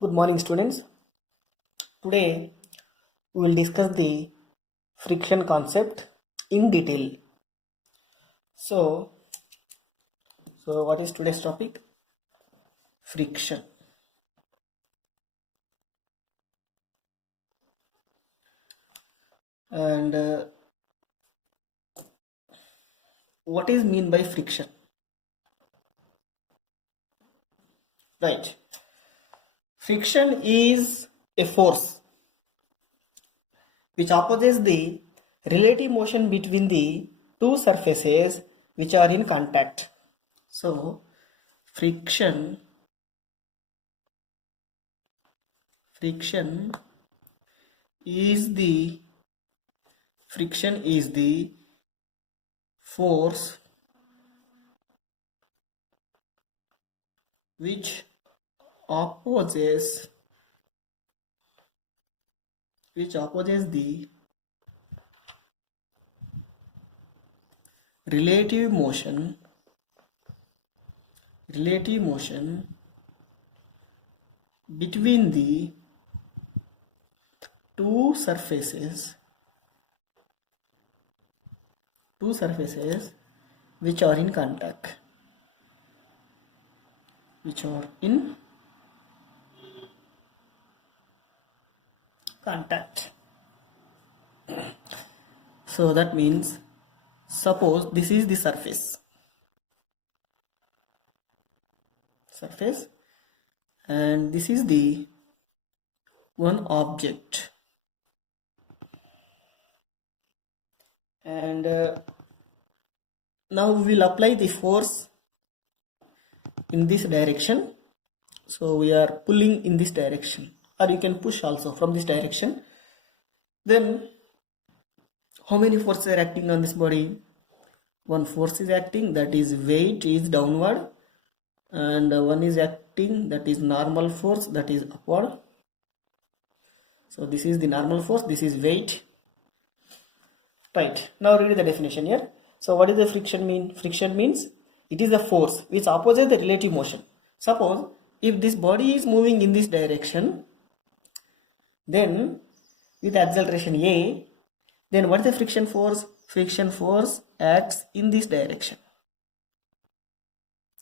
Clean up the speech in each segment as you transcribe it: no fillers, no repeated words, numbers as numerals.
Good morning, students. Today we will discuss the friction concept in detail. So what is today's topic? Friction. And what is mean by friction? Right. Friction is a force which opposes the relative motion between the two surfaces which are in contact. So friction is the force which opposes the relative motion between the two surfaces which are in contact. So that means, suppose this is the surface and this is the one object, and now we will apply the force in this direction. So we are pulling in this direction, or you can push also from this direction. Then how many forces are acting on this body? One force is acting, that is weight is downward, and one is acting, that is normal force, that is upward. So this is the normal force, this is weight. Right, now read the definition here. So what does the friction mean? Friction means it is a force which opposes the relative motion. Suppose if this body is moving in this direction, then with acceleration A, then what is the friction force? Friction force acts in this direction.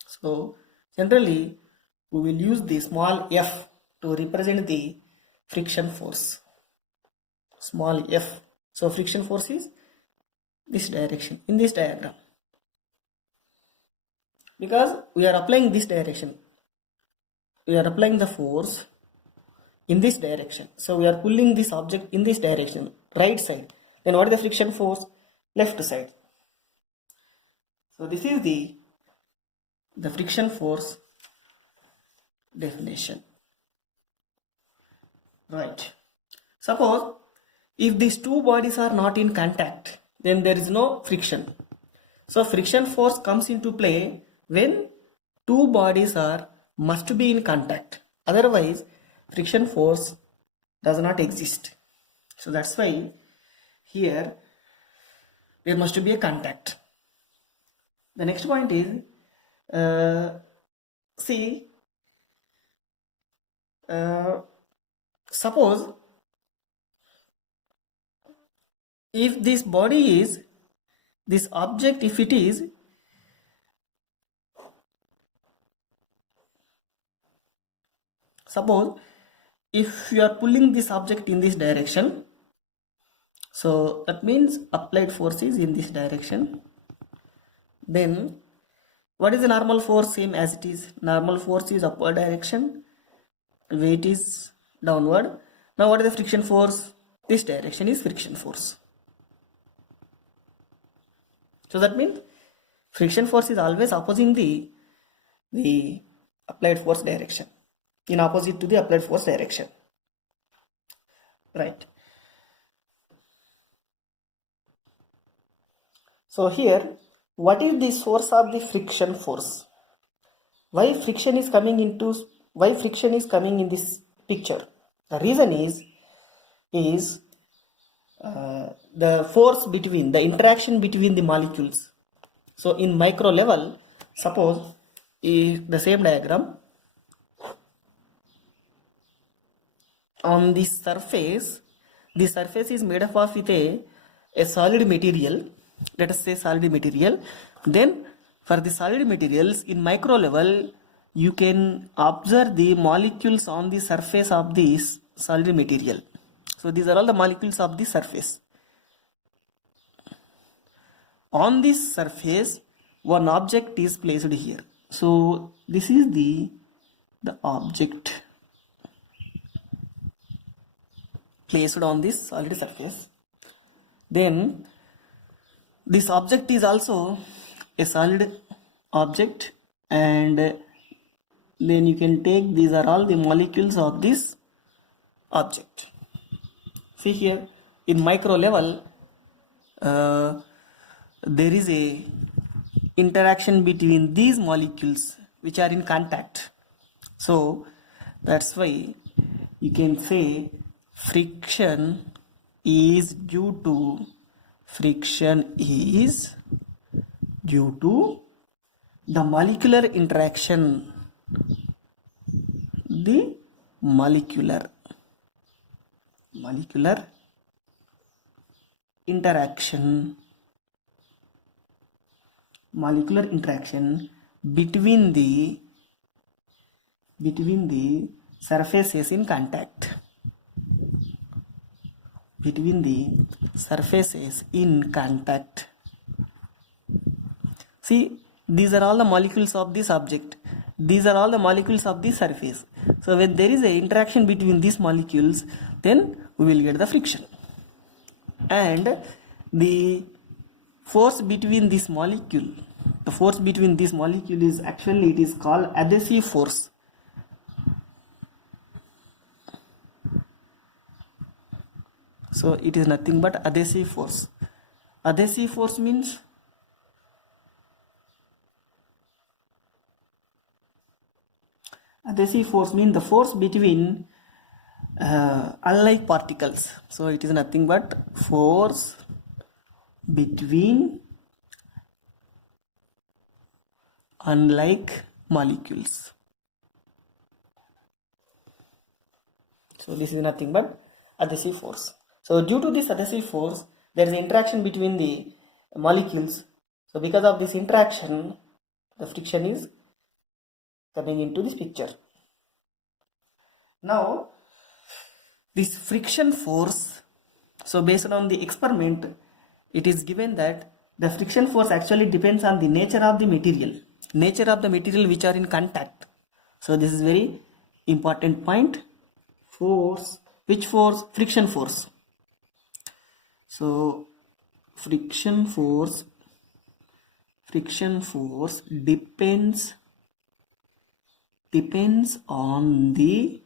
So generally we will use the small f to represent the friction force. Small f. So friction force is this direction, in this diagram, because we are applying this direction. We are applying the force in this direction. So we are pulling this object in this direction, right side. Then what is the friction force? Left side. So this is the friction force definition. Right. Suppose if these two bodies are not in contact, then there is no friction. So friction force comes into play when two bodies must be in contact. Otherwise, friction force does not exist. So that's why here there must be a contact. The next point is, suppose if this body is, this object, if it is suppose if you are pulling this object in this direction, so that means applied force is in this direction. Then what is the normal force? Same as it is. Normal force is upward direction, weight is downward. Now what is the friction force? This direction is friction force. So that means friction force is always opposing the applied force direction, in opposite to the applied force direction. Right. So here, what is the source of the friction force? Why friction is coming in this picture? The reason is the force between, the interaction between the molecules. So in micro level, suppose the same diagram, on this surface. The surface is made up of with a solid material, let us say solid material. Then for the solid materials in micro level, you can observe the molecules on the surface of this solid material. So these are all the molecules of the surface. On this surface one object is placed here. So this is the object placed on this solid surface. Then this object is also a solid object, and then you can take, these are all the molecules of this object. See here in micro level there is a interaction between these molecules which are in contact. So that's why you can say friction is due to the molecular interaction, the molecular interaction between the surfaces in contact. See, these are all the molecules of this object, these are all the molecules of the surface. So when there is a interaction between these molecules, then we will get the friction. And the force between this molecule, is actually, it is called adhesive force. So it is nothing but adhesive force. Adhesive force means the force between unlike particles. So it is nothing but force between unlike molecules. So this is nothing but adhesive force. So due to this adhesive force, there is interaction between the molecules. So because of this interaction, the friction is coming into this picture. Now this friction force, so based on the experiment, it is given that the friction force actually depends on the nature of the material which are in contact. So this is very important point. Force, which force? Friction force. So friction force depends on the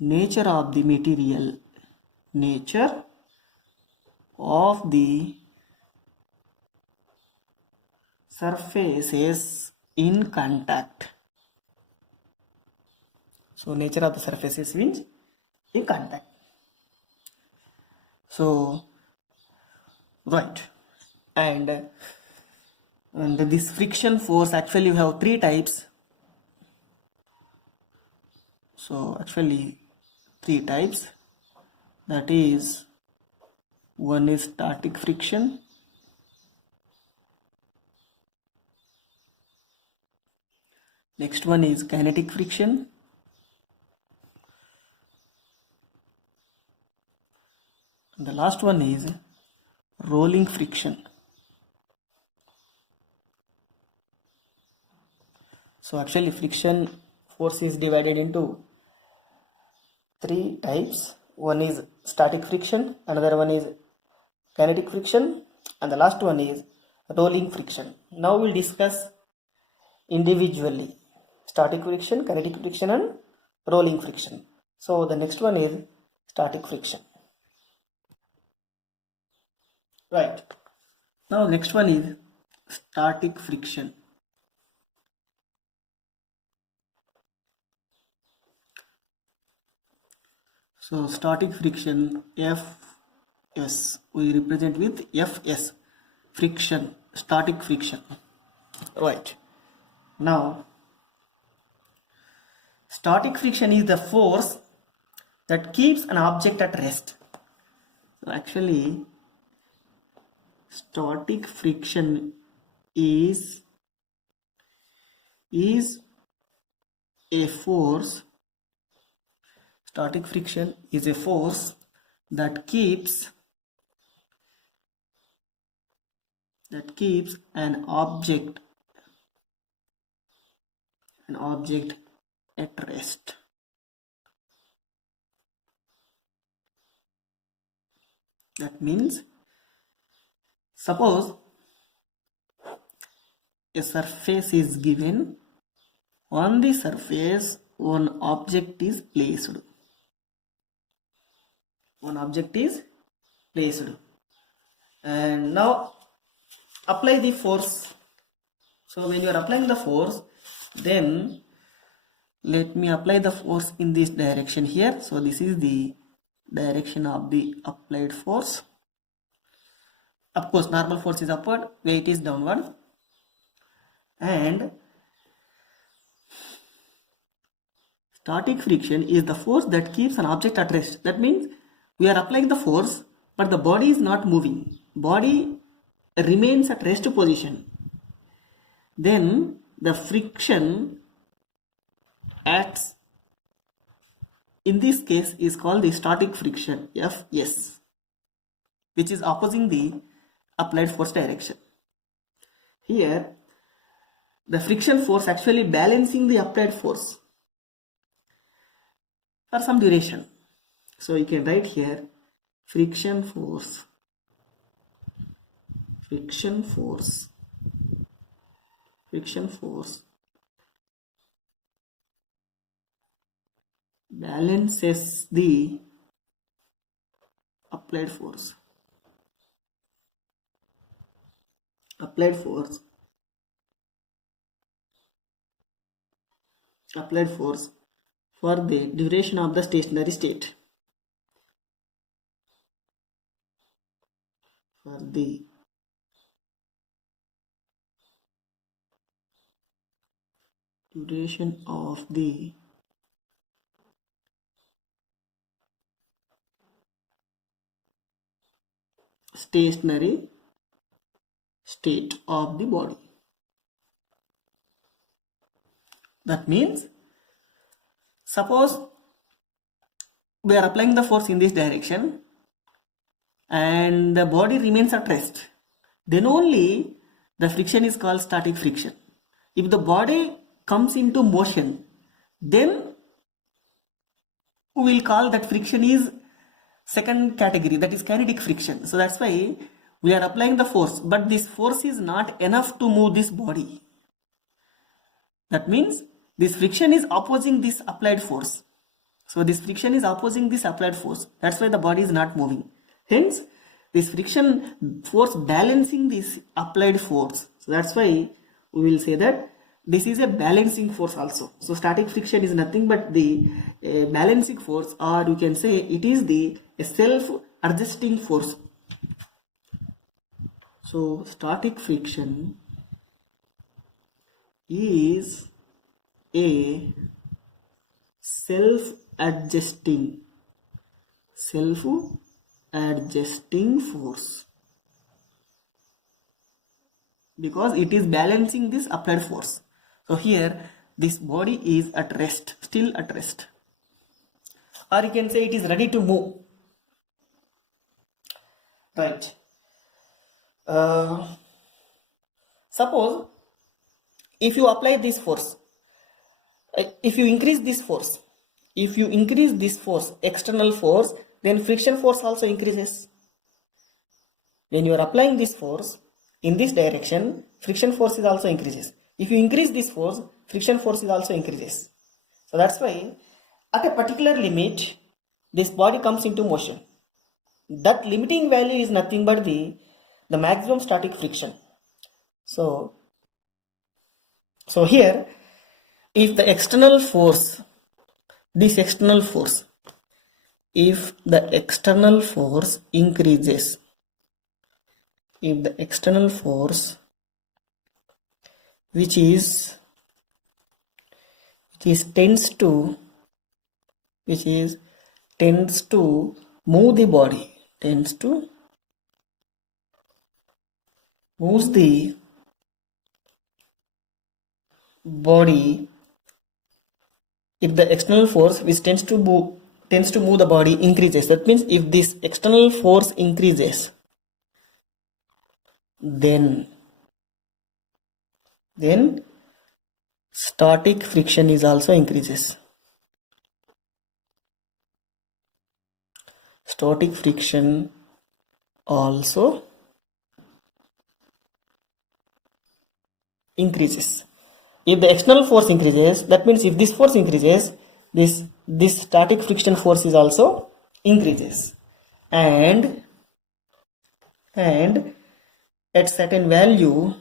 nature of the material, nature of the surfaces in contact. So nature of the surfaces means in contact. So right, and this friction force, actually we have three types. So actually three types, that is, one is static friction, next one is kinetic friction, and the last one is rolling friction. So actually friction force is divided into three types. One is static friction, another one is kinetic friction, and the last one is rolling friction. Now we'll discuss individually static friction, kinetic friction, and rolling friction. So the next one is static friction. Right. Now next one is static friction. So static friction, Fs, we represent with Fs, friction, static friction. Right. Now static friction is the force that keeps an object at rest. So actually, static friction is a force. Static friction is a force that keeps an object at rest. That means, suppose a surface is given. On the surface, one object is placed. And now apply the force. So when you are applying the force, then let me apply the force in this direction here. So this is the direction of the applied force. Of course, normal force is upward, weight is downward, and static friction is the force that keeps an object at rest. That means we are applying the force, but the body is not moving. Body remains at rest position. Then the friction acts, in this case, is called the static friction, Fs, which is opposing the applied force direction. Here, the friction force actually balancing the applied force for some duration. So you can write here friction force balances the applied force. Applied force for the duration of the stationary state. For the duration of the stationary state of the body. That means, suppose we are applying the force in this direction and the body remains at rest, then only the friction is called static friction. If the body comes into motion, then we will call that friction is second category, that is kinetic friction. So that's why we are applying the force, but this force is not enough to move this body. That means this friction is opposing this applied force. So this friction is opposing this applied force. That's why the body is not moving. Hence, this friction force balancing this applied force. So that's why we will say that this is a balancing force also. So static friction is nothing but the balancing force, or you can say it is the self-adjusting force. So static friction is a self-adjusting force, because it is balancing this applied force. So here this body is at rest, still at rest, or you can say it is ready to move, right? Suppose if you apply this force, if you increase this force, external force, then friction force also increases. When you are applying this force in this direction, friction force is also increases. If you increase this force, friction force is also increases. So that's why at a particular limit, this body comes into motion. That limiting value is nothing but the maximum static friction. So here, if the external force, if the external force increases, which tends tends to move the body, tends to moves the body if the external force which tends to move the body increases. That means if this external force increases, then static friction is also increases. Static friction also increases. If the external force increases, that means if this force increases, this static friction force is also increases. And at certain value,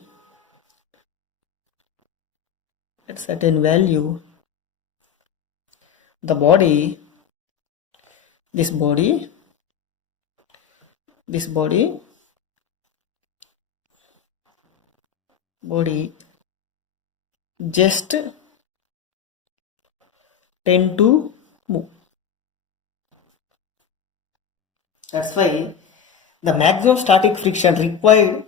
the body, this body just tend to move. That's why the maximum static friction required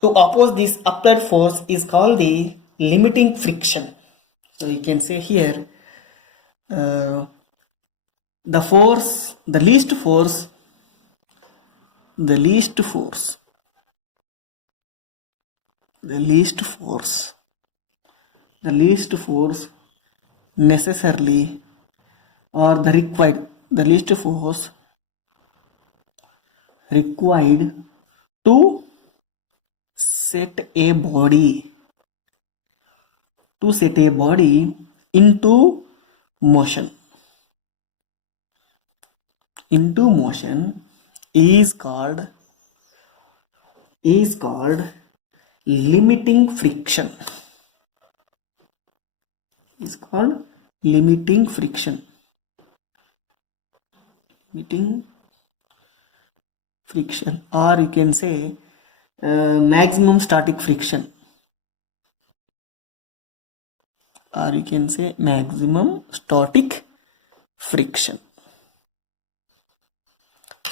to oppose this applied force is called the limiting friction. So you can say here the least force necessarily, or the least force required to set a body into motion is called limiting friction. Limiting friction, or you can say maximum static friction,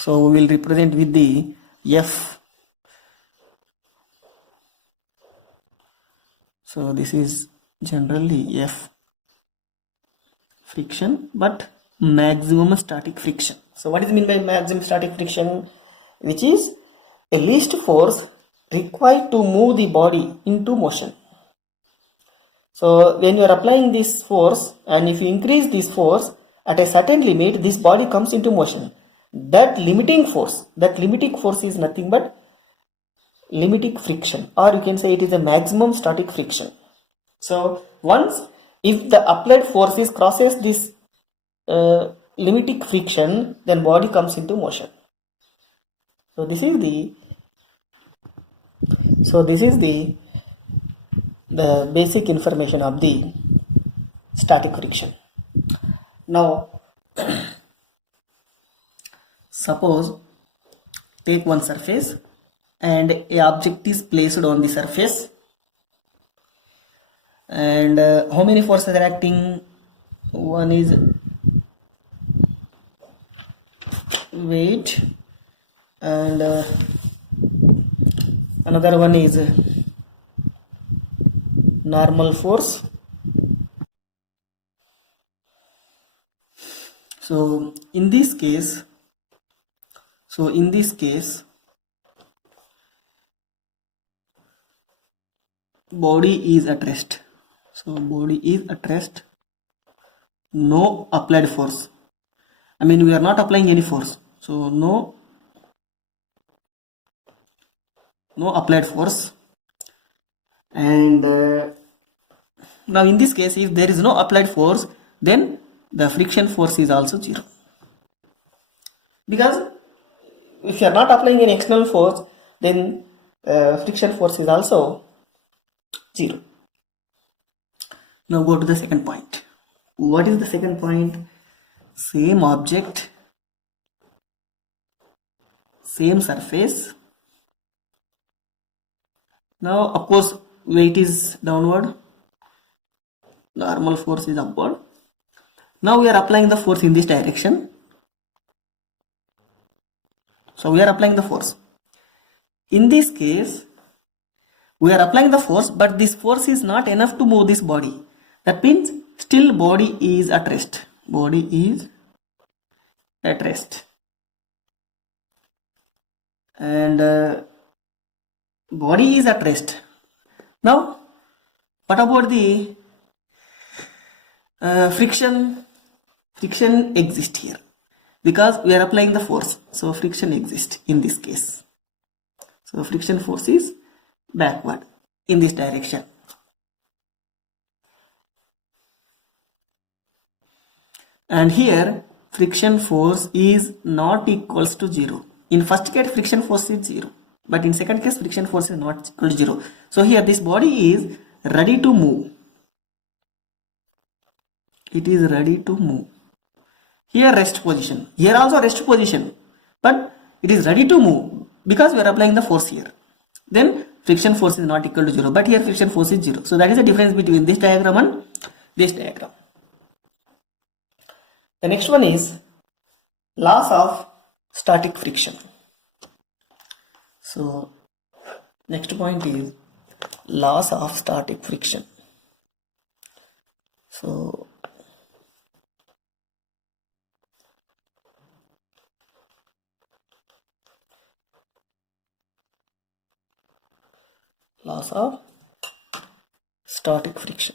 So we will represent with the F. So this is generally F friction, but maximum static friction. So what is meant by maximum static friction? Which is a least force required to move the body into motion. So when you are applying this force, and if you increase this force at a certain limit, this body comes into motion. That limiting force is nothing but limiting friction, or you can say it is a maximum static friction. So once if the applied forces crosses this limiting friction, then body comes into motion. So this is the basic information of the static friction. Now suppose take one surface and a object is placed on the surface, and how many forces are acting? One is weight, and another one is normal force. So in this case body is at rest. No applied force. We are not applying any force. So no applied force. And now in this case, if there is no applied force, then the friction force is also 0. Because if you are not applying any external force, then friction force is also 0. Now go to the second point. What is the second point? Same object, same surface. Now of course weight is downward, normal force is upward. Now we are applying the force in this direction. So we are applying the force. In this case, we are applying the force, but this force is not enough to move this body. That means still body is at rest. Body is at rest. And body is at rest. Now, what about the friction? Friction exists here because we are applying the force. So friction exists in this case. So friction force is backward in this direction. And here friction force is not equals to 0. In first case friction force is 0, but in second case friction force is not equal to 0. So here this body is ready to move. It is ready to move. Here rest position, here also rest position, but it is ready to move because we are applying the force here. Then friction force is not equal to 0, but here friction force is 0. So that is the difference between this diagram and this diagram. The next one is laws of static friction. So next point is laws of static friction. So laws of static friction.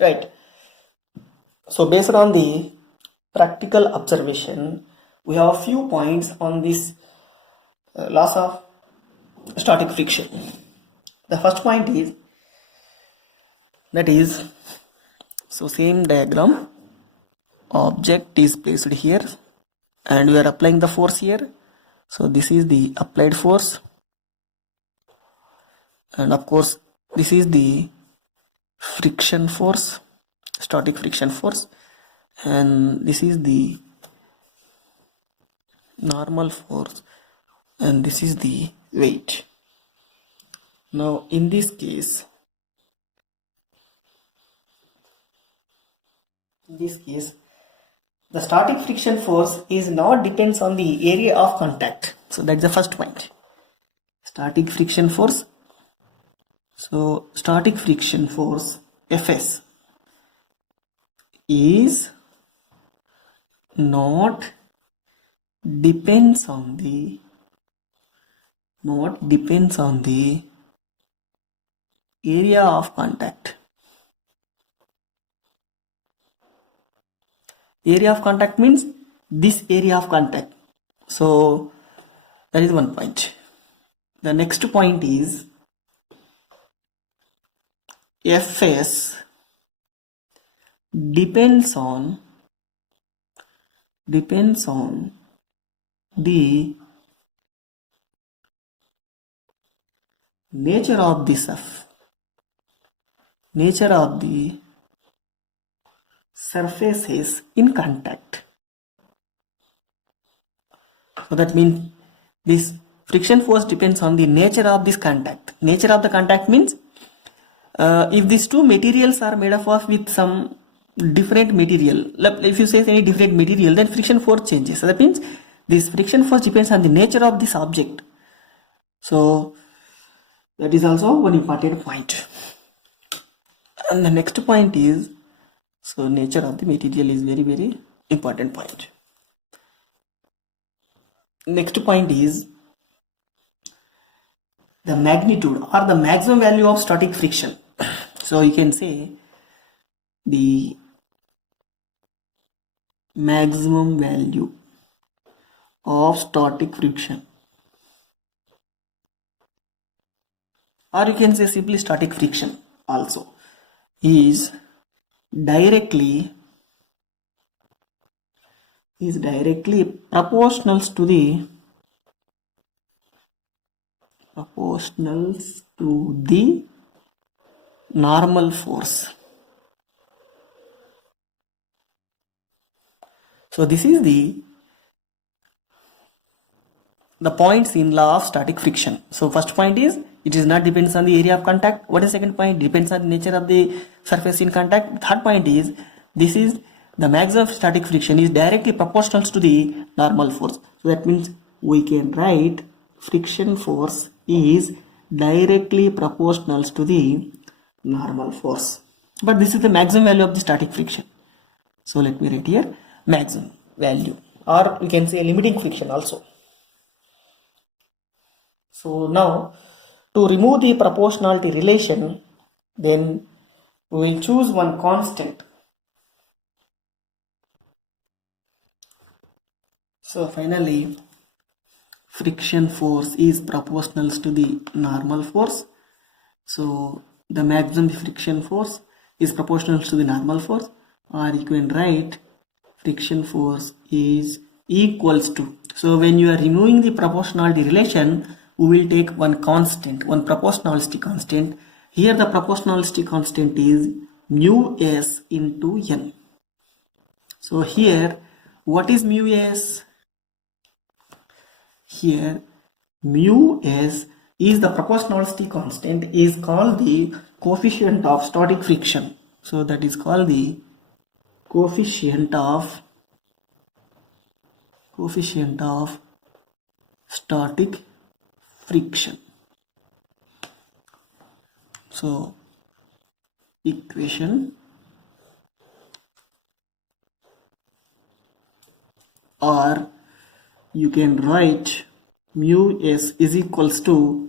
Right. So based on the practical observation, we have a few points on this laws of static friction. The first point is, that is, so same diagram, object is placed here and we are applying the force here. So this is the applied force, and of course this is the friction force, static friction force, and this is the normal force, and this is the weight. Now in this case, the static friction force is not depends on the area of contact. So that's the first point. Static friction force. So static friction force Fs is not depends on the area of contact. Area of contact means this area of contact. So that is one point. The next point is Fs depends on the nature of the surfaces in contact. So that means this friction force depends on the nature of this contact. Nature of the contact means if these two materials are made up of with some different material, if you say any different material, then friction force changes. So that means this friction force depends on the nature of this object. So that is also one important point. And the next point is, so nature of the material is very, very important point. Next point is the magnitude or the maximum value of static friction. So you can say the maximum value of static friction, or you can say simply static friction also, is directly proportional to the normal force. So this is the points in law of static friction. So first point is It is not depends on the area of contact. What is second point? Depends on the nature of the surface in contact. Third point is, this is the maximum static friction is directly proportional to the normal force. So that means we can write friction force is directly proportional to the normal force. But this is the maximum value of the static friction. So let me write here maximum value, or we can say limiting friction also. So now, to remove the proportionality relation, then we will choose one constant. So finally, friction force is proportional to the normal force. So the maximum friction force is proportional to the normal force, or you can write friction force is equals to. So when you are removing the proportionality relation, we will take one constant, one proportionality constant. Here the proportionality constant is mu s into n. So here, what is mu s? Here mu s is the proportionality constant, is called the coefficient of static friction. So that is called the coefficient of static friction. So equation, or you can write mu s is equals to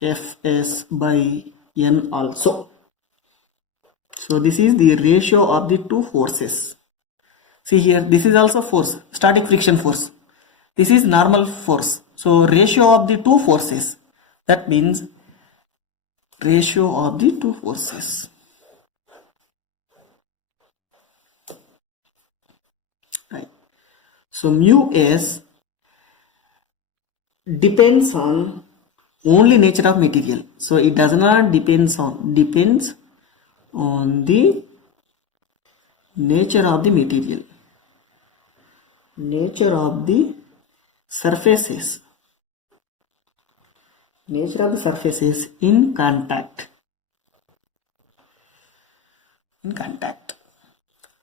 fs by n also. So this is the ratio of the two forces. See here, this is also force, static friction force. This is normal force. So ratio of the two forces. That means ratio of the two forces. Right. So mu s depends on only nature of material. So it does not depends on the nature of the material, nature of the surfaces in contact.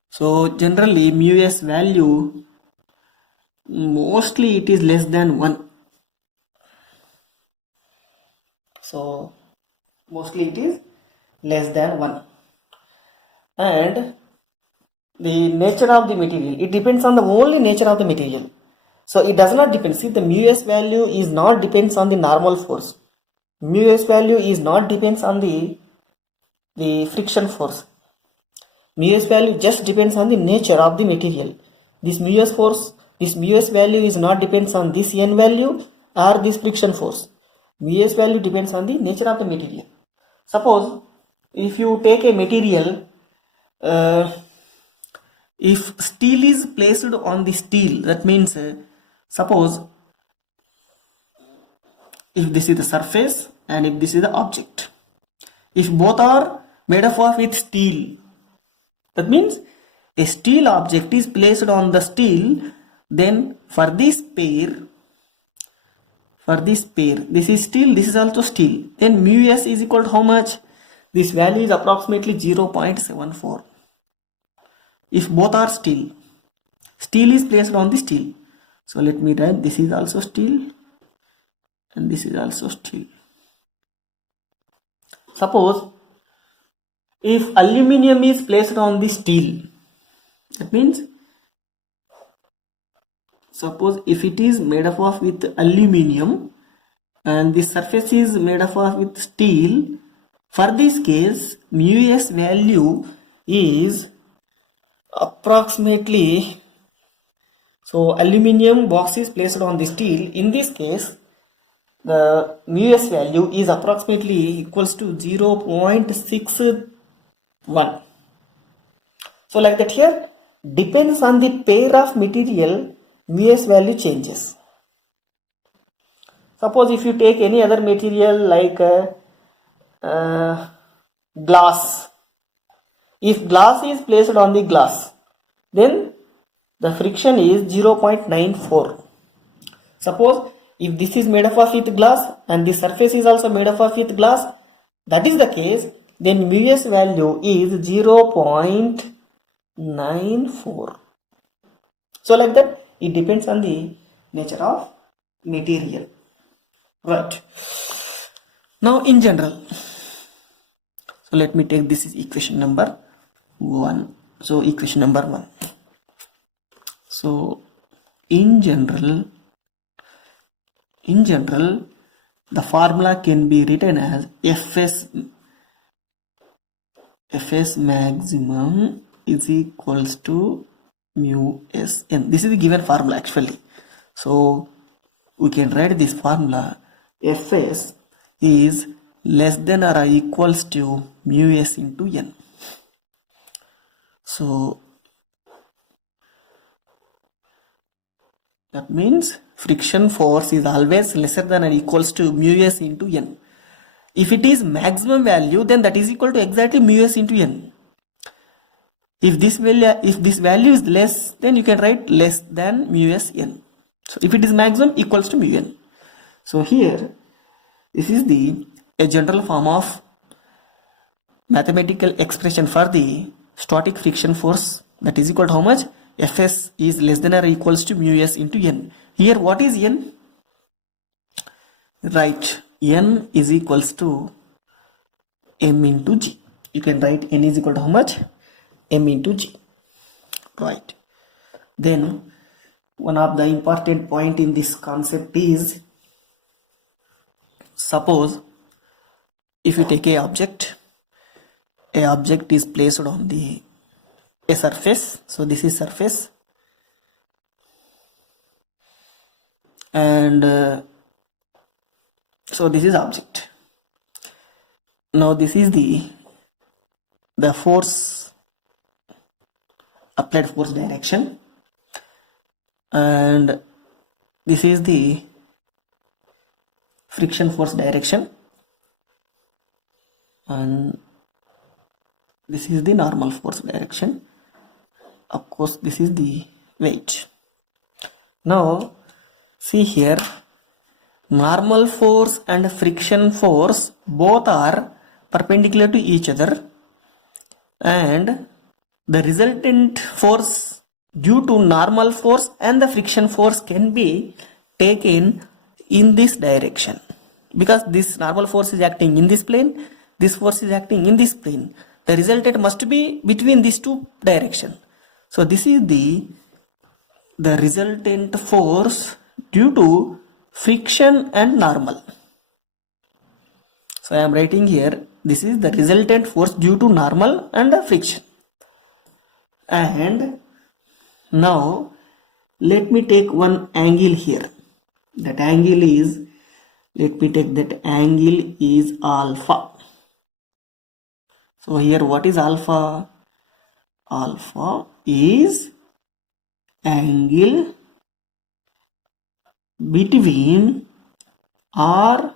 So generally mu s value, mostly it is less than 1. So mostly it is less than 1. And the nature of the material, it depends on the only nature of the material. So it does not depend. See, the mu s value is not depends on the normal force. Mu s value is not depends on the friction force. Mu s value just depends on the nature of the material. This mu s value is not depends on this n value or this friction force. Mu s value depends on the nature of the material. Suppose if you take a material, if steel is placed on the steel, that means suppose if this is the surface and if this is the object, if both are made up of with steel, that means a steel object is placed on the steel, then for this pair, this is steel, this is also steel, then mu s is equal to how much? This value is approximately 0.74. If both are steel is placed on the steel. So let me write, this is also steel and this is also steel. Suppose if aluminum is placed on the steel, that means suppose if it is made up of with aluminum and the surface is made up of with steel, for this case mu s value is approximately, so aluminum box is placed on the steel, in this case the mu s value is approximately equals to 0.61. So like that, here depends on the pair of material, mu s value changes. Suppose if you take any other material like glass, if glass is placed on the glass, then the friction is 0.94. Suppose If this is made up of with glass and the surface is also made up of with glass, that is the case, then mu s value is 0.94. So like that, it depends on the nature of material. Right. Now in general, so let me take this is equation number 1. So equation number 1. So in general, the formula can be written as Fs maximum is equals to mu Sn. This is the given formula actually. So we can write this formula: Fs is less than or equals to mu s into n. So that means friction force is always lesser than or equals to mu s into n. If it is maximum value, then that is equal to exactly mu s into n. If this value is less, then you can write less than mu s n. So if it is maximum, equals to mu n. So here, this is a general form of mathematical expression for the static friction force, that is equal to how much? Fs is less than or equals to mu s into n. Here what is n? Right, n is equals to m into g. You can write n is equal to how much? M into g. Right. Then one of the important point in this concept is, suppose if you take a object is placed on a surface. So this is surface, and so this is object. Now this is the force, applied force direction, and this is the friction force direction, and this is the normal force direction. Of course, this is the weight. Now see here, normal force and friction force both are perpendicular to each other, and the resultant force due to normal force and the friction force can be taken in this direction, because this normal force is acting in this plane, this force is acting in this plane. The resultant must be between these two directions. So this is the resultant force due to friction and normal. So I am writing here, this is the resultant force due to normal and friction. And now let me take one angle here. That angle is, let me take that angle is alpha. So here what is alpha? Alpha is angle between R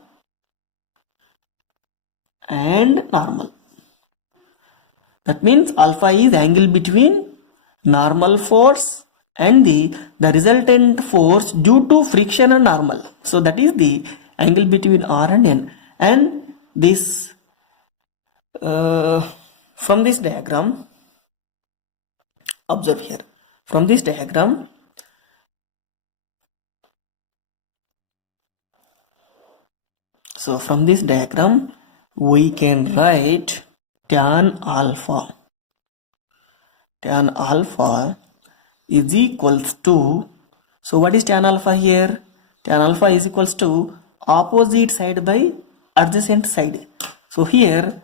and normal. That means alpha is angle between normal force and the resultant force due to friction and normal. So that is the angle between R and N. And this from this diagram, observe here, from this diagram, so from this diagram we can write tan alpha. Tan alpha is equals to, so what is tan alpha here? Tan alpha is equals to opposite side by adjacent side. So here,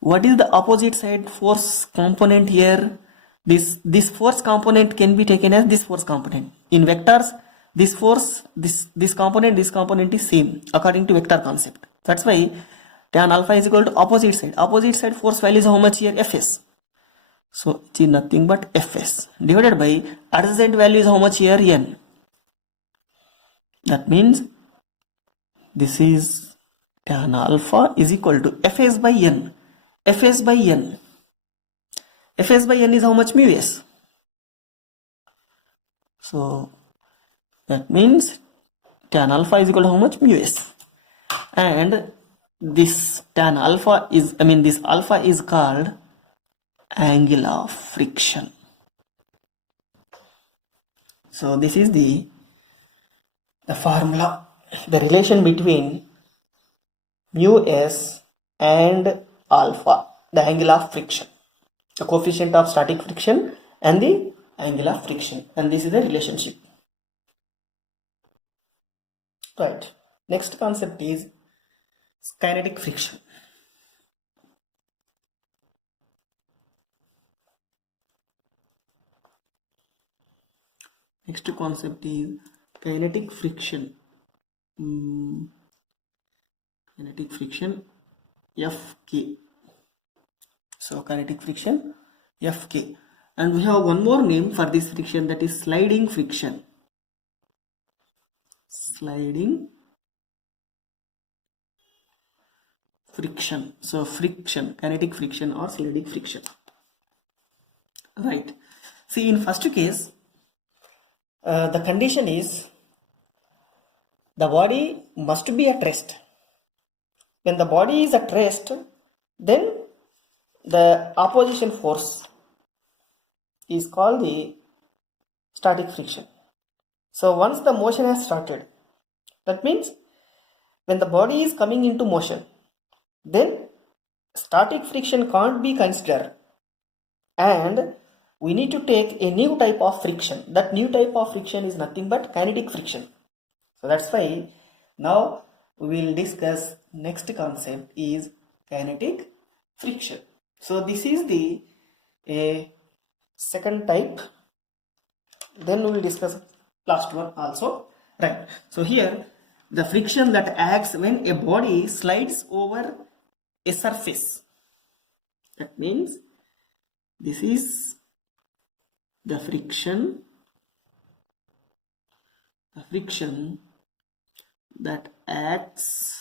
what is the opposite side force component here? This force component can be taken as this force component. In vectors, this force, this component is same according to vector concept. That's why tan alpha is equal to opposite side. Opposite side force value is how much here? Fs. So it is nothing but Fs divided by adjacent value is how much here? N. That means this is tan alpha is equal to Fs by N. Fs by N. Fs by N is how much? Mu s. So that means tan alpha is equal to how much? Mu s. And this tan alpha is, this alpha is called angle of friction. So this is the formula, the relation between mu s and alpha, the angle of friction, the coefficient of static friction and the angle of friction, and this is the relationship. Right. Next concept is kinetic friction. Next concept is kinetic friction. Kinetic friction, Fk. So kinetic friction, Fk. And we have one more name for this friction, that is sliding friction. Sliding friction. So friction, kinetic friction or sliding friction. Right. See, in first case, the condition is the body must be at rest. When the body is at rest, then the opposition force is called the static friction. So once the motion has started, that means when the body is coming into motion, then static friction can't be considered, and we need to take a new type of friction. That new type of friction is nothing but kinetic friction. So that's why now we will discuss next concept is kinetic friction. So this is the second type. Then we will discuss last one also. Right. So here the friction that acts when a body slides over a surface. That means this is the friction that acts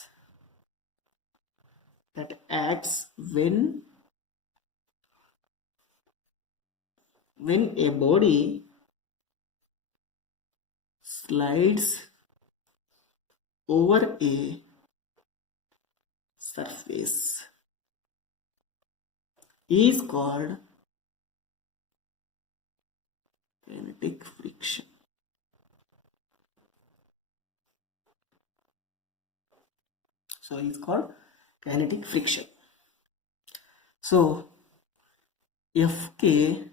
when a body slides over a surface is called kinetic friction. So it's called kinetic friction. So Fk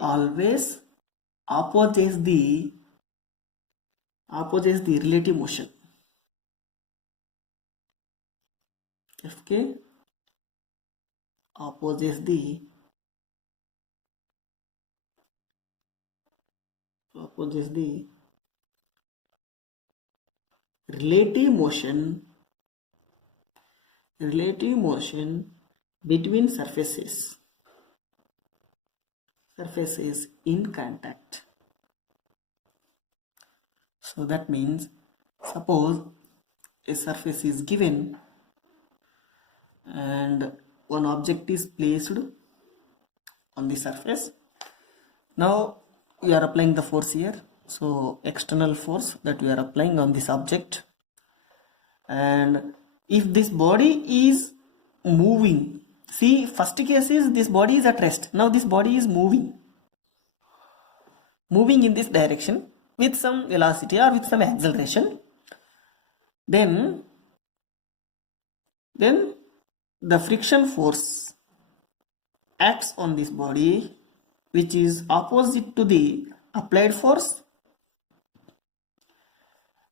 always opposes the relative motion. Fk opposes the relative motion between surfaces in contact. So that means, suppose a surface is given and one object is placed on the surface. Now we are applying the force here. So external force that we are applying on this object, and if this body is moving, see, first case is this body is at rest. Now this body is moving in this direction with some velocity or with some acceleration, then the friction force acts on this body, which is opposite to the applied force,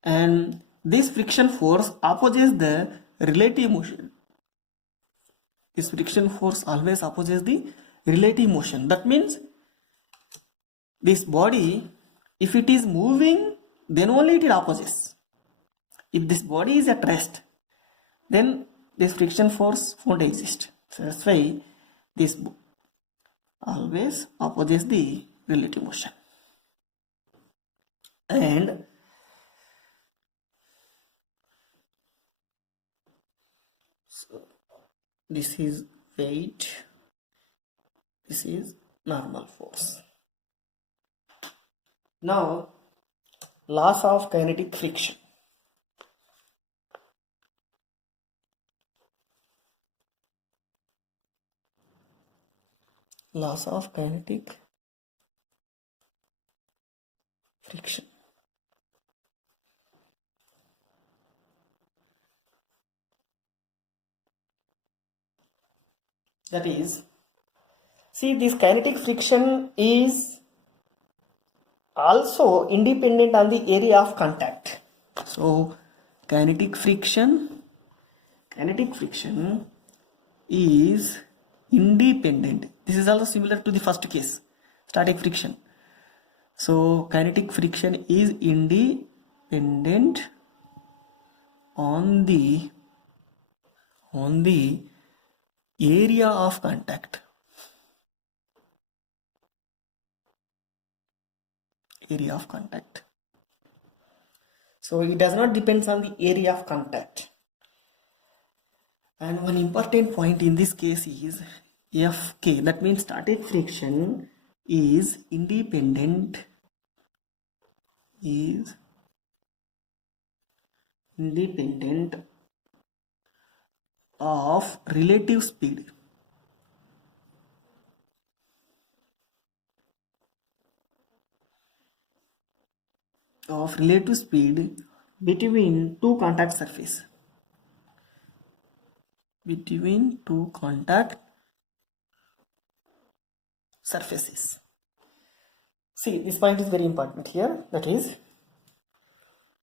and this friction force opposes the relative motion. This friction force always opposes the relative motion. That means this body, if it is moving, then only it opposes. If this body is at rest, then this friction force won't exist. So that's why this always opposes the relative motion. And so this is weight, this is normal force. Now Laws of kinetic friction. Laws of kinetic friction. That is, see, this kinetic friction is also independent on the area of contact. So kinetic friction is independent. This is also similar to the first case, static friction. So kinetic friction is independent on the area of contact. Area of contact. So it does not depend on the area of contact. And one important point in this case is Fk. That means static friction is independent of relative speed. Of relative speed between two contact surface. Between two contact surfaces. See, this point is very important here. That is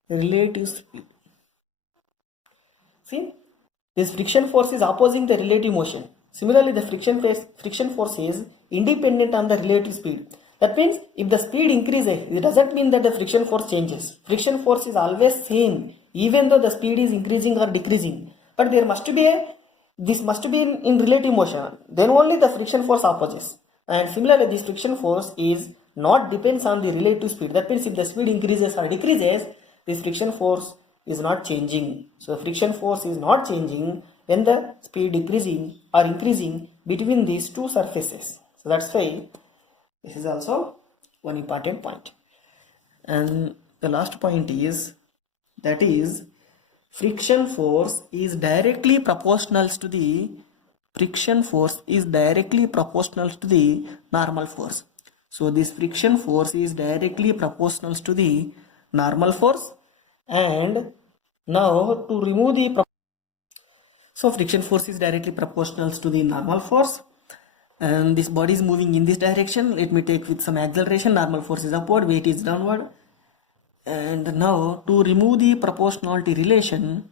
relative speed. See, this friction force is opposing the relative motion. Similarly, the friction force is independent on the relative speed. That means if the speed increases, it doesn't mean that the friction force changes. Friction force is always same, even though the speed is increasing or decreasing. But there must be this must be in relative motion. Then only the friction force opposes. And similarly, this friction force is not depends on the relative speed. That means if the speed increases or decreases, this friction force is not changing. So friction force is not changing when the speed decreasing or increasing between these two surfaces. So that's why this is also one important point. And the last point is, that is, friction force is directly proportional to the normal force. So this friction force is directly proportional to the normal force. And now to remove the friction force is directly proportional to the normal force, and this body is moving in this direction. Let me take with some acceleration. Normal force is upward, weight is downward. And now to remove the proportionality relation,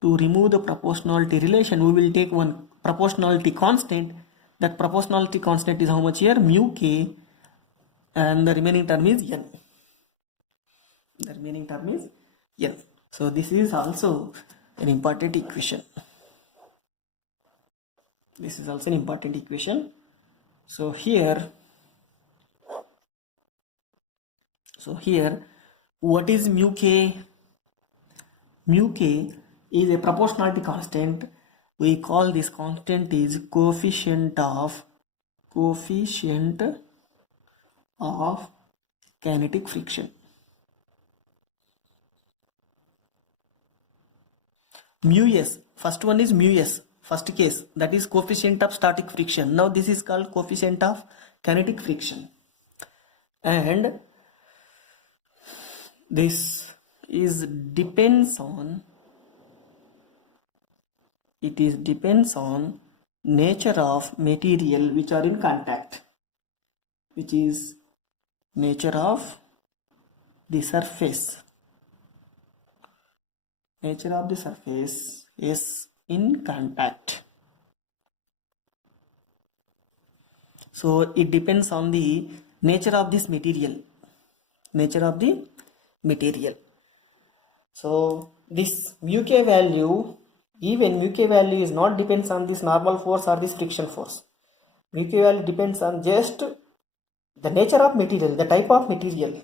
we will take one proportionality constant. That proportionality constant is how much here? Mu k, and the remaining term is n. So this is also an important equation. So here what is mu k? Mu k is a proportionality constant. We call this constant is coefficient of kinetic friction. Mu s, first one is mu s, first case, that is coefficient of static friction. Now this is called coefficient of kinetic friction, and this is depends on nature of material which are in contact, which is nature of the surface. Nature of the surface is in contact. So it depends on the nature of this material. So this mu k value, even mu k value is not depends on this normal force or this friction force. Mu k value depends on just the nature of material, the type of material.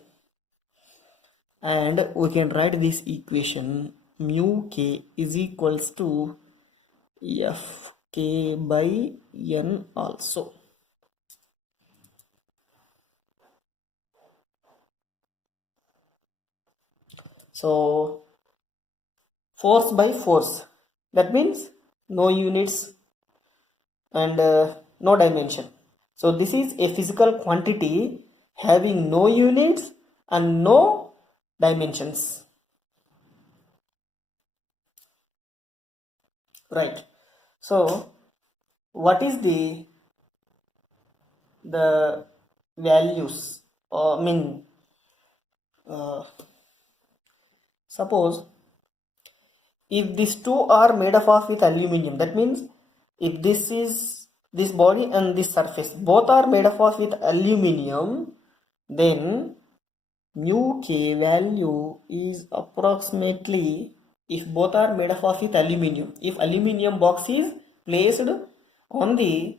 And we can write this equation: mu k is equals to Fk by n also. So force by force, that means no units and no dimension. So this is a physical quantity having no units and no dimensions. Right. So what is the values, or suppose if these two are made up of with aluminum, that means if this body and this surface both are made up of with aluminum, then mu k value is approximately, if both are made up of with aluminum, if aluminum box is placed on the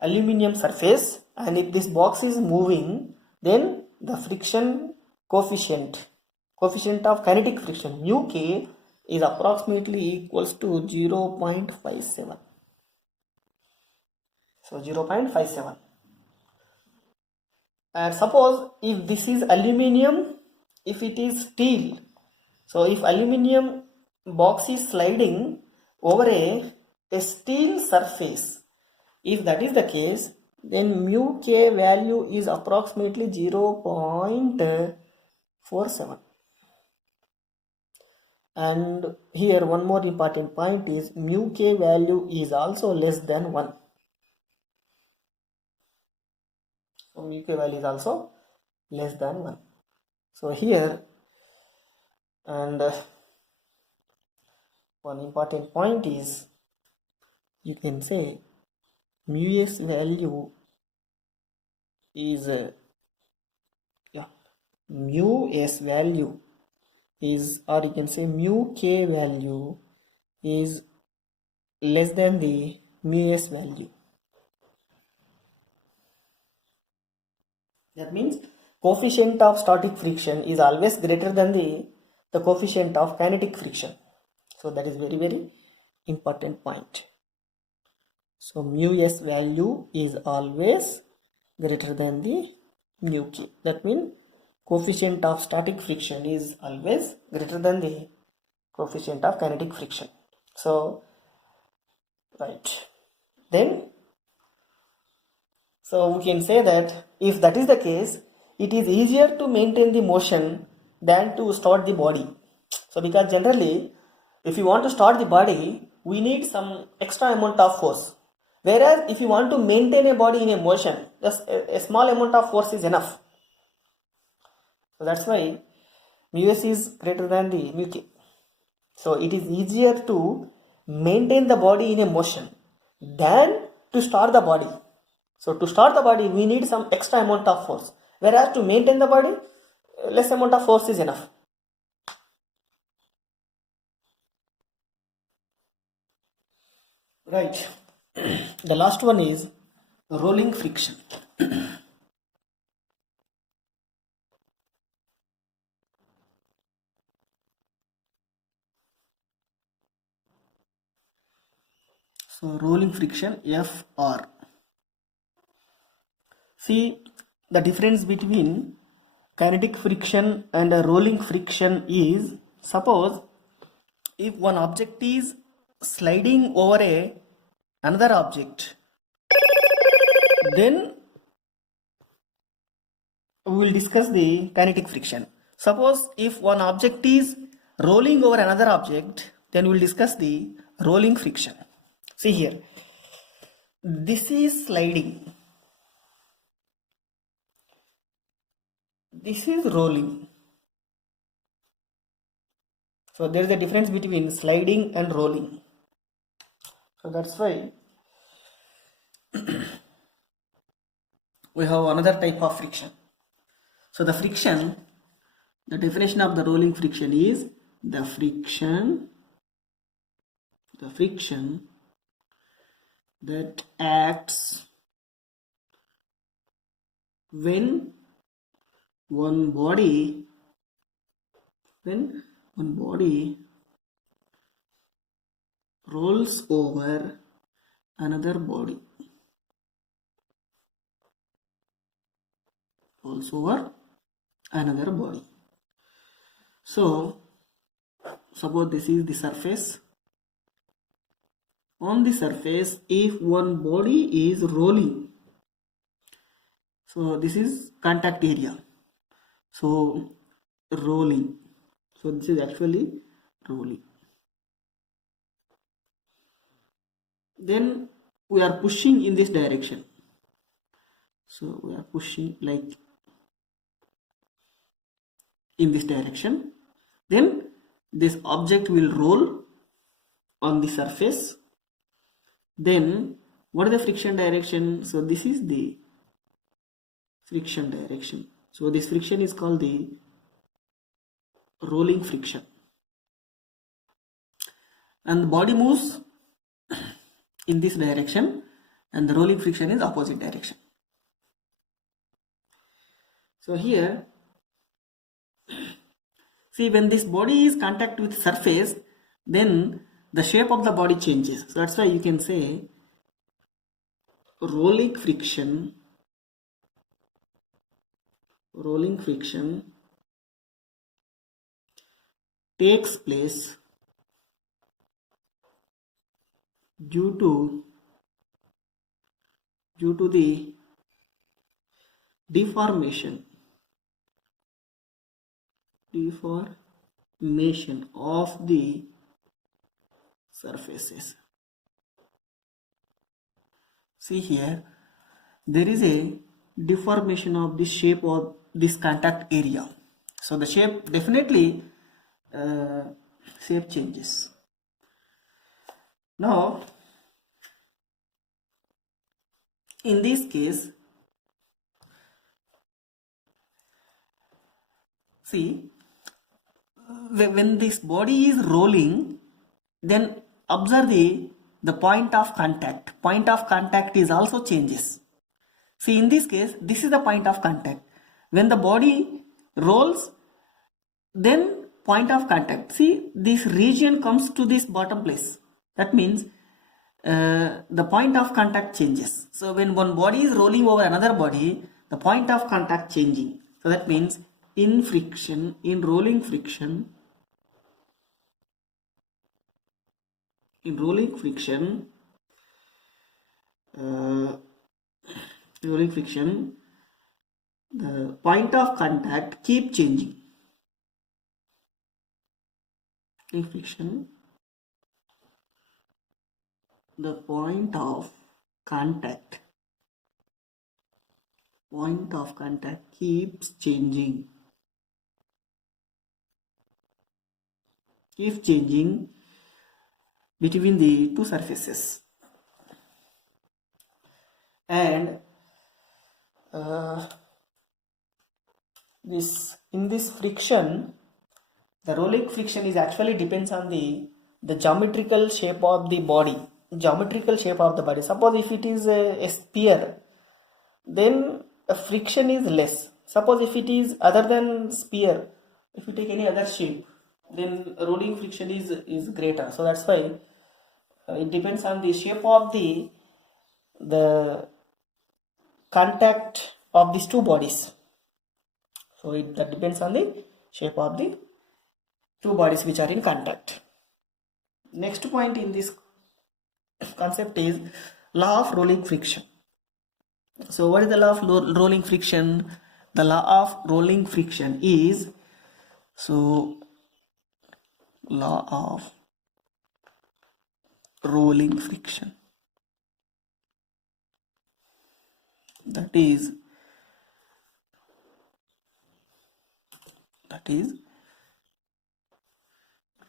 aluminum surface and if this box is moving, then the friction coefficient of kinetic friction mu k is approximately equals to 0.57. So 0.57. And suppose if this is aluminum, if it is steel, so if aluminum box is sliding over a steel surface, if that is the case, then mu k value is approximately 0.47. And here one more important point is mu k value is also less than 1. So mu k value is also less than 1. So here, and one important point is, you can say mu s value is mu s value is, or you can say mu k value is less than the mu s value. That means coefficient of static friction is always greater than the coefficient of kinetic friction. So that is very important point. So mu s value is always greater than the mu k. That means coefficient of static friction is always greater than the coefficient of kinetic friction. So right, then so we can say that if that is the case, it is easier to maintain the motion than to start the body. So because generally if you want to start the body, we need some extra amount of force, whereas if you want to maintain a body in a motion, just a small amount of force is enough. So that's why mu s is greater than the mu k. So it is easier to maintain the body in a motion than to start the body. So to start the body, we need some extra amount of force, whereas to maintain the body, less amount of force is enough. Right. The last one is rolling friction. So rolling friction, Fr. See, the difference between kinetic friction and a rolling friction is, suppose if one object is sliding over another object, then we will discuss the kinetic friction. Suppose if one object is rolling over another object, then we will discuss the rolling friction. See here, this is sliding, this is rolling. So there is a difference between sliding and rolling. So that's why we have another type of friction. So the friction, the definition of the rolling friction is the friction that acts when one body rolls over another body. So suppose this is the surface. On the surface, if one body is rolling, so this is contact area, so rolling, so this is actually rolling, then we are pushing in this direction, so we are pushing like in this direction, then this object will roll on the surface. Then what is the friction direction? So this is the friction direction, so this friction is called the rolling friction, and the body moves in this direction and the rolling friction is opposite direction. So here see, when this body is contact with surface, then the shape of the body changes. So that's why you can say rolling friction takes place due to the deformation of the surfaces. See here, there is a deformation of the shape of this contact area, so the shape definitely shape changes. Now in this case, see, when this body is rolling, then observe the point of contact. Point of contact is also changes. See, in this case, this is the point of contact. When the body rolls, then point of contact, see, this region comes to this bottom place. That means the point of contact changes. So when one body is rolling over another body, the point of contact changing. So that means in rolling friction, the point of contact keep changing. In friction, the point of contact keeps changing. Between the two surfaces, and in this friction, the rolling friction is actually depends on the geometrical shape of the body. Suppose if it is a sphere, then a friction is less. Suppose if it is other than sphere, if you take any other shape, then rolling friction is greater. So that's why it depends on the shape of the contact of these two bodies. So that depends on the shape of the two bodies which are in contact. Next point in this concept is law of rolling friction. So what is the law of rolling friction? The law of rolling friction is, law of rolling friction, that is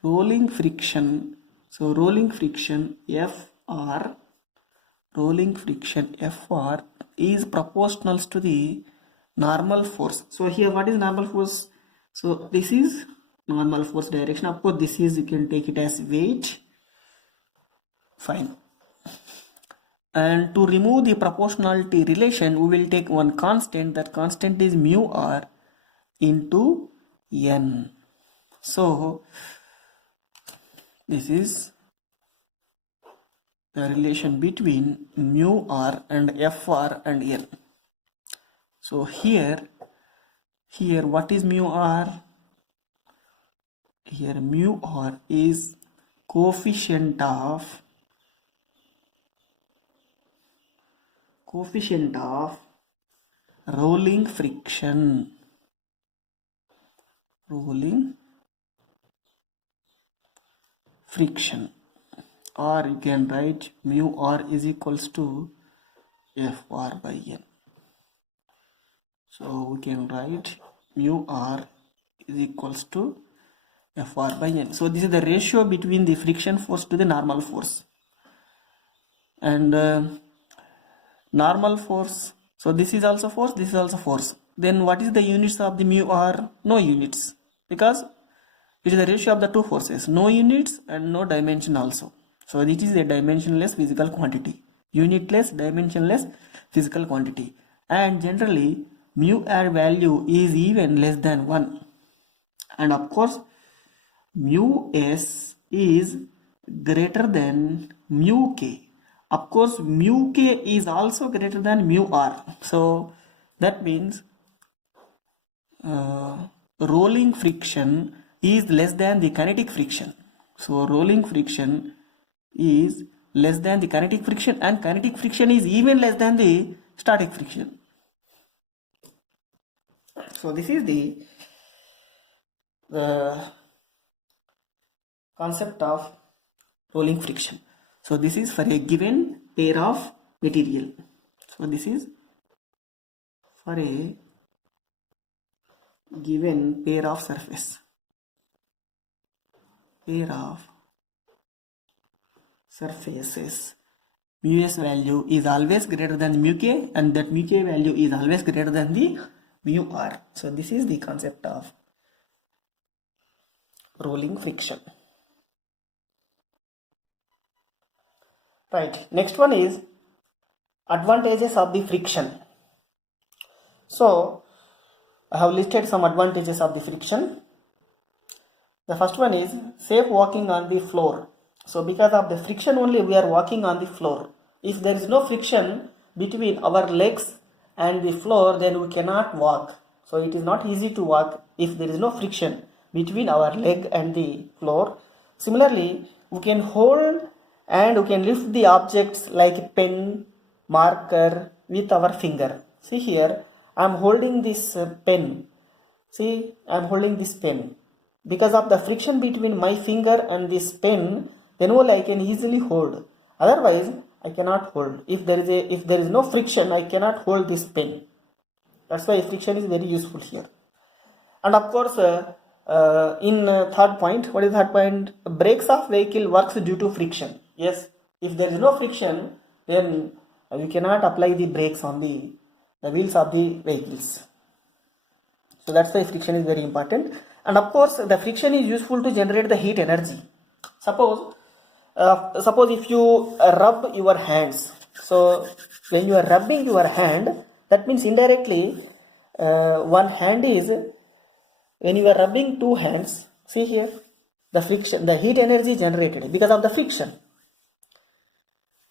rolling friction. So rolling friction Fr is proportional to the normal force. So here what is normal force? So this is normal force direction. Of course this is, you can take it as weight. Fine. And to remove the proportionality relation, we will take one constant. That constant is mu r into n. So this is the relation between mu r and Fr and n. So here what is mu r? here mu r is coefficient of rolling friction. Or you can write mu r is equals to Fr by N. So we can write mu r is equals to Fr by N. So this is the ratio between the friction force to the normal force. And normal force, so this is also force, this is also force. Then what is the units of the mu r? No units, because it is the ratio of the two forces. No units and no dimension also. So it is a dimensionless physical quantity. Unitless, dimensionless physical quantity. And generally mu r value is even less than 1. And of course mu s is greater than mu k. Of course mu k is also greater than mu r. So that means rolling friction is less than the kinetic friction. So rolling friction is less than the kinetic friction, and kinetic friction is even less than the static friction. So this is the concept of rolling friction. So this is for a given pair of material. So this is for a given pair of surfaces. Mu s value is always greater than mu k, and that mu k value is always greater than the mu r. So this is the concept of rolling friction. Right, next one is advantages of the friction. So I have listed some advantages of the friction. The first one is safe walking on the floor. So because of the friction only we are walking on the floor. If there is no friction between our legs and the floor, then we cannot walk. So it is not easy to walk if there is no friction between our leg and the floor. Similarly, we can hold and we can lift the objects like pen, marker with our finger. See here, I am holding this pen. See, I am holding this pen. Because of the friction between my finger and this pen, then only I can easily hold. Otherwise, I cannot hold. If there is no friction, I cannot hold this pen. That's why friction is very useful here. And of course, in third point, what is third point? Brakes of vehicle works due to friction. Yes, if there is no friction, then we cannot apply the brakes on the wheels of the vehicles. So that's why friction is very important. And of course, the friction is useful to generate the heat energy. Suppose if you rub your hands. So when you are rubbing your hand, that means indirectly one hand is, when you are rubbing two hands, see here, the friction, the heat energy generated because of the friction.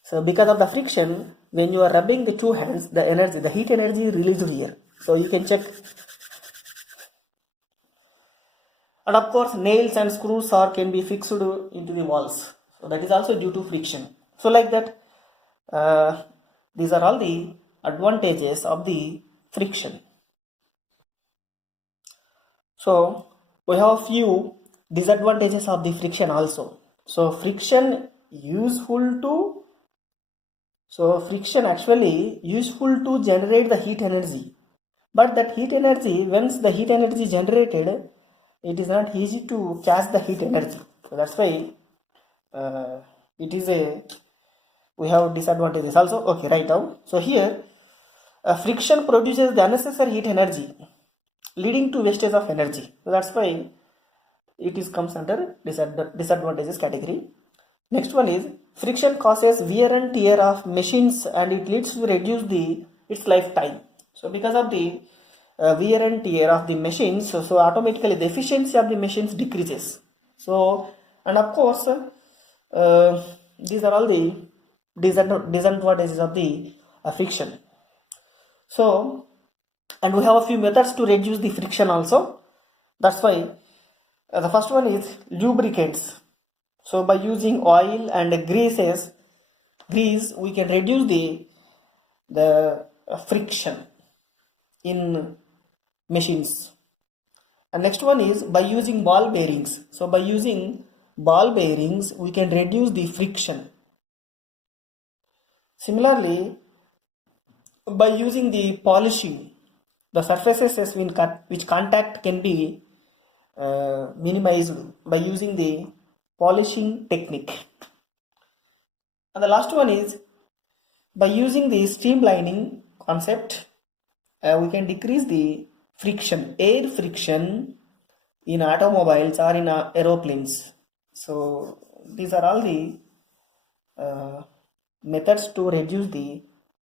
So because of the friction, when you are rubbing the two hands, the heat energy released here. So you can check. And of course, nails and screws can be fixed into the walls. So that is also due to friction. So like that, these are all the advantages of the friction. So we have a few disadvantages of the friction also. So friction actually useful to generate the heat energy. But that heat energy, once the heat energy generated, it is not easy to catch the heat energy. So that's why we have disadvantages also. Okay, right now. So here, friction produces the unnecessary heat energy, leading to wastage of energy. So that's why it comes under disadvantages category. Next one is friction causes wear and tear of machines, and it leads to reduce its lifetime. So because of the wear and tear of the machines, so automatically the efficiency of the machines decreases. So, and of course, these are all the disadvantages of the friction. So, and we have a few methods to reduce the friction also. That's why The first one is lubricants. So by using oil and grease, we can reduce the friction in machines. And next one is by using ball bearings. So by using ball bearings, we can reduce the friction. Similarly, by using the polishing, the surfaces which contact can be minimized by using the polishing technique. And the last one is by using the streamlining concept, we can decrease the friction, air friction in automobiles or in aeroplanes. So these are all the methods to reduce the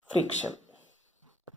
friction.